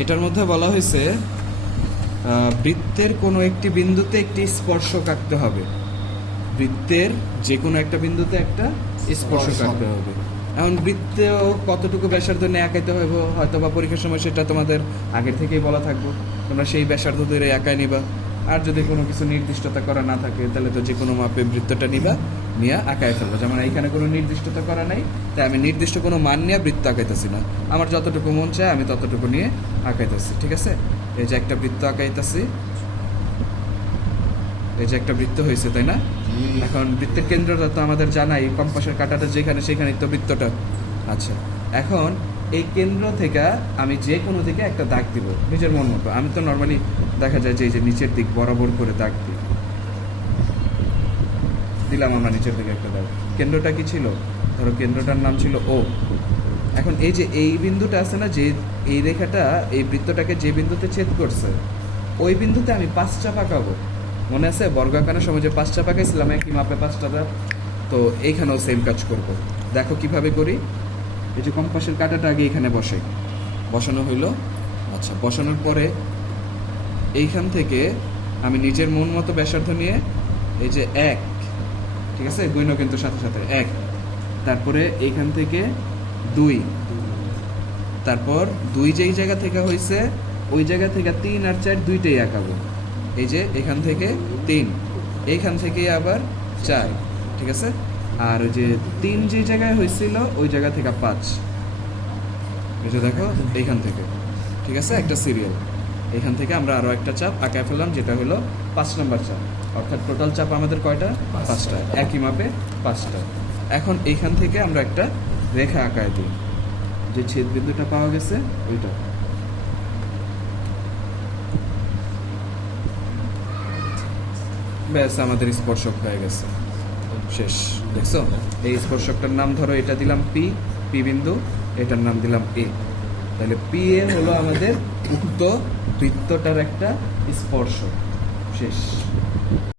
এটার মধ্যে বলা হয়েছে বৃত্তের কোনো একটি বিন্দুতে একটি স্পর্শক আঁকতে হবে। বৃত্তের যে কোনো একটা বিন্দুতে একটা স্পর্শক আঁকতে হবে। এখন বৃত্তেও কতটুকু ব্যাসার্ধ নিয়ে আঁকাইতে হবে হয়তো বা পরীক্ষার সময় সেটা তোমাদের আগের থেকেই বলা থাকবো, তোমরা সেই ব্যাসার্ধ ধরে একাই নিবা। আর যদি কোনো কিছু নির্দিষ্টতা করা না থাকে তাহলে তো যে কোনো মাপে বৃত্তটা নিবা, নিয়ে আঁকায় ফেলবো। যেমন এইখানে কোনো নির্দিষ্টতা করা নাই, তাই আমি নির্দিষ্ট কোনো মান নিয়ে বৃত্ত আঁকাইতেছি না, আমার যতটুকু মন চায় আমি ততটুকু নিয়ে আঁকাইতেছি। ঠিক আছে, এই যে একটা বৃত্ত আঁকাইতেছি, এই যে একটা বৃত্ত হয়েছে, তাই না? এখন বৃত্তের কেন্দ্রটা তো আমাদের জানাই, কম্পাসের কাঁটাটা যেখানে সেখানেই তো বৃত্তটা। আচ্ছা, এখন এই কেন্দ্র থেকে আমি যে কোনো দিকে একটা দাগ দিব নিজের মন মতো। আমি তো নর্মালি দেখা যায় যে এই যে নিচের দিক বরাবর করে দাগ দিই, দিলাম আমরা নিচের দিকে একটা দাগ। কেন্দ্রটা কি ছিল? ধরো কেন্দ্রটার নাম ছিল ও। এখন এই যে এই বিন্দুটা আছে না, যে এই রেখাটা এই বৃত্তটাকে যে বিন্দুতে ছেদ করছে, ওই বিন্দুতে আমি 5 চাপ আঁকাবো। মনে আছে বর্গাকারের সময় যে 5 চাপ আঁকাইছিলাম একই মাপে 5টা দাগ? তো এইখানেও সেম কাজ করব। দেখো কিভাবে করি। এই যে কম্পাসের কাঁটাটা আগে এখানে বসানো হইলো। আচ্ছা, বসানোর পরে এইখান থেকে আমি নিজের মন মতো ব্যাসার্ধ নিয়ে এই যে 1, ঠিক আছে, গুইনো কিন্তু সাথে সাথে 1, তারপরে এইখান থেকে 2, তারপর 2 যেই জায়গা থেকে হয়েছে ওই জায়গা থেকে 3 আর 4 দুইটাই আঁকাবো। এই যে এখান থেকে 3, এইখান থেকে আবার 4, ঠিক আছে। আর ওই যে 3 যে জায়গায় হয়েছিল ওই জায়গা থেকে 5, এই যে দেখো এইখান থেকে, ঠিক আছে, একটা সিরিয়াল। এখান থেকে আমরা আরও একটা চাপ আঁকায় ফেললাম, যেটা হলো 5 নম্বর চাপ। অর্থাৎ টোটাল চাপ আমাদের কয়টা? 5টা, একই মাপে 5টা। এখন এইখান থেকে আমরা একটা রেখা আঁকায় দিই, যে ছেদ বিন্দুটা পাওয়া গেছে ওইটা। ব্যাস, আমাদের স্পর্শক হয়ে গেছে, শেষ। দেখছো, এই স্পর্শকটার নাম ধরো এটা দিলাম পি, পি বিন্দু, এটার নাম দিলাম এ। তাহলে পি এ হলো আমাদের উক্ত বৃত্তটার একটা স্পর্শক। শেষ।